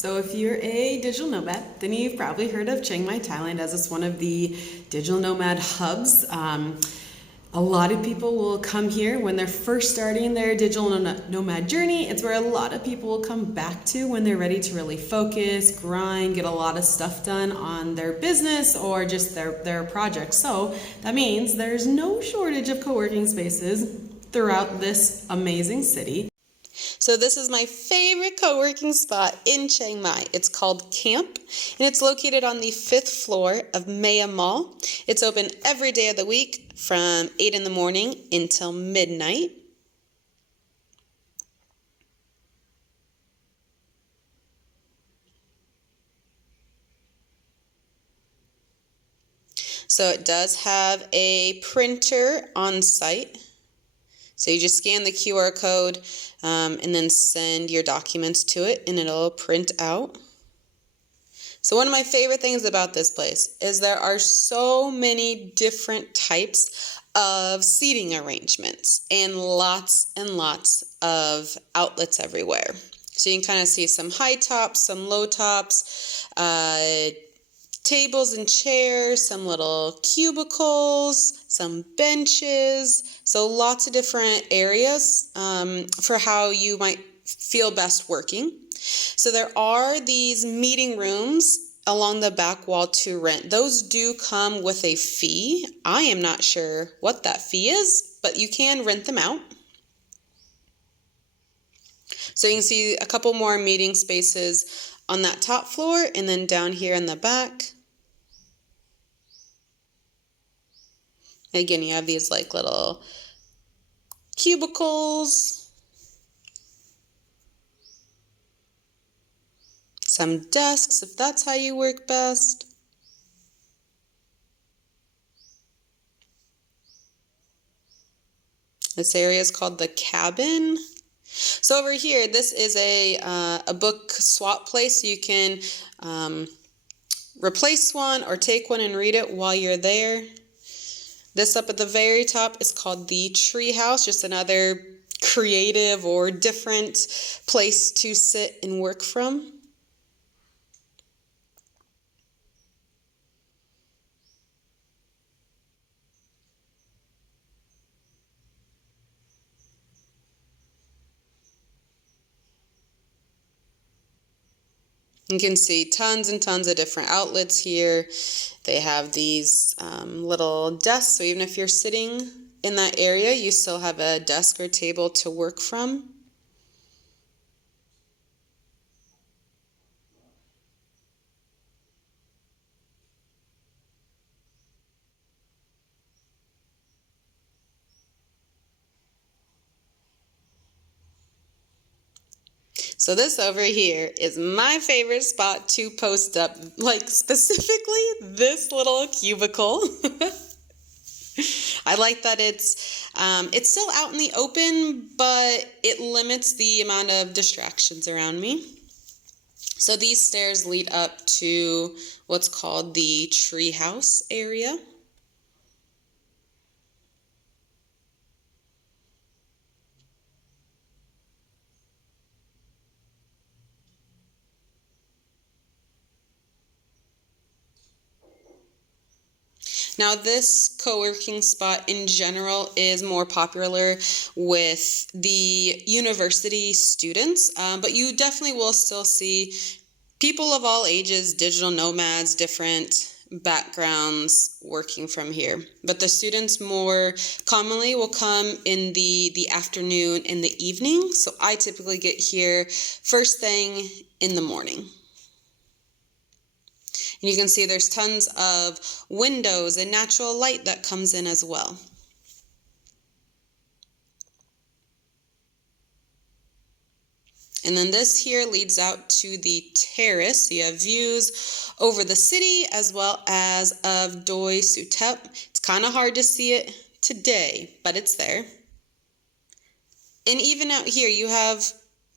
So if you're a digital nomad, then you've probably heard of Chiang Mai, Thailand, as it's one of the digital nomad hubs. A lot of people will come here when they're first starting their digital nomad journey. It's where a lot of people will come back to when they're ready to really focus, grind, get a lot of stuff done on their business or just their projects. So that means there's no shortage of co-working spaces throughout this amazing city. So this is my favorite co-working spot in Chiang Mai. It's called Camp, and it's located on the 5th floor of Maya Mall. It's open every day of the week from 8 in the morning until midnight. So it does have a printer on site. So you just scan the QR code and then send your documents to it and it'll print out. So one of my favorite things about this place is there are so many different types of seating arrangements and lots of outlets everywhere. So you can kind of see some high tops, some low tops, tables and chairs, some little cubicles, some benches. So lots of different areas for how you might feel best working. So there are these meeting rooms along the back wall to rent. Those do come with a fee. I am not sure what that fee is, but you can rent them out. So you can see a couple more meeting spaces on that top floor and then down here in the back. Again, you have these like little cubicles, some desks if that's how you work best. This area is called the cabin. So over here, this is a book swap place. You can replace one or take one and read it while you're there. This up at the very top is called the tree house, just another creative or different place to sit and work from. You can see tons and tons of different outlets here. They have these little desks, so even if you're sitting in that area, you still have a desk or table to work from. So this over here is my favorite spot to post up, like specifically this little cubicle. I like that it's still out in the open, but it limits the amount of distractions around me. So these stairs lead up to what's called the treehouse area. Now, this co-working spot in general is more popular with the university students, but you definitely will still see people of all ages, digital nomads, different backgrounds working from here. But the students more commonly will come in the afternoon and the evening. So I typically get here first thing in the morning. And you can see there's tons of windows and natural light that comes in as well. And then this here leads out to the terrace. So you have views over the city as well as of Doi Suthep. It's kind of hard to see it today, but it's there. And even out here you have,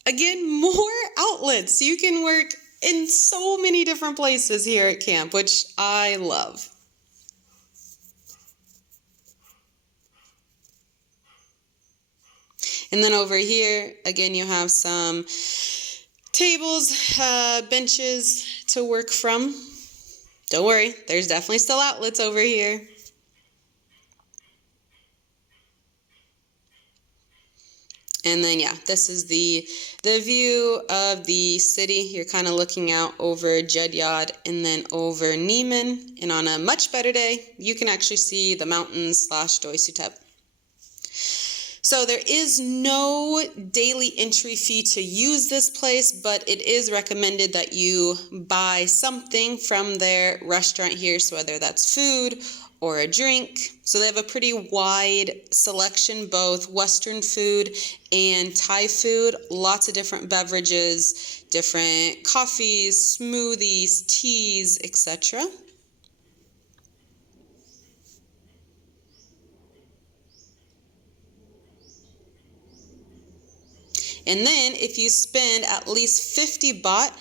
again, more outlets. You can work in so many different places here at camp, which I love. And then over here, again, you have some tables, benches to work from. Don't worry, there's definitely still outlets over here. And then, yeah, this is the view of the city. You're kind of looking out over Jedyad and then over Nimman. And on a much better day, you can actually see the mountains / Doi Suthep. So there is no daily entry fee to use this place, but it is recommended that you buy something from their restaurant here. So whether that's food or a drink. So they have a pretty wide selection, both Western food and Thai food, lots of different beverages, different coffees, smoothies, teas, etc. And then if you spend at least 50 baht,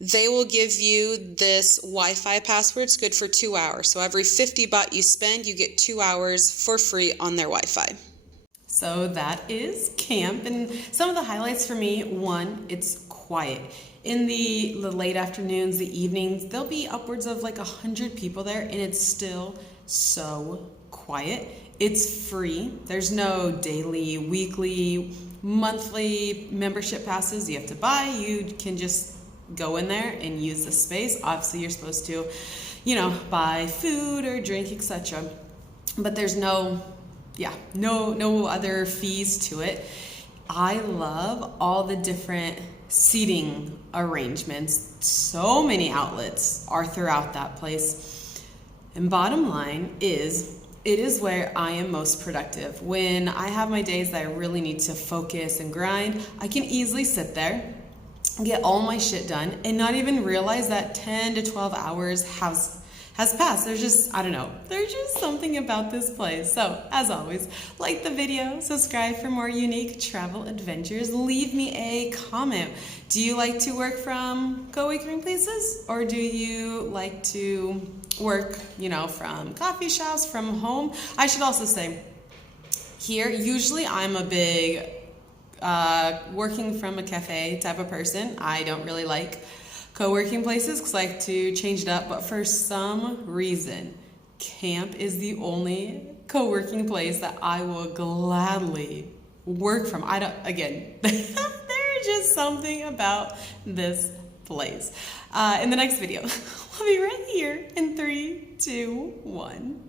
they will give you this Wi-Fi password. It's good for 2 hours. So every 50 baht you spend, you get 2 hours for free on their Wi-Fi. So that is camp. And some of the highlights for me, one, it's quiet. In the late afternoons, the evenings, there'll be upwards of like 100 people there, and it's still so quiet. It's free. There's no daily, weekly, monthly membership passes you have to buy. You can just go in there and use the space. Obviously, you're supposed to, buy food or drink, etc. But there's no other fees to it. I love all the different seating arrangements. So many outlets are throughout that place. And bottom line is, it is where I am most productive. When I have my days that I really need to focus and grind, I can easily sit there, get all my shit done, and not even realize that 10 to 12 hours has passed. There's just something about this place. So, as always, like the video, subscribe for more unique travel adventures, leave me a comment. Do you like to work from co-working places, or do you like to work, from coffee shops, from home? I should also say, here, usually I'm a big working from a cafe type of person. I don't really like co-working places because I like to change it up, but for some reason, camp is the only co-working place that I will gladly work from. There's just something about this place. In the next video, we'll be right here in 3, 2, 1.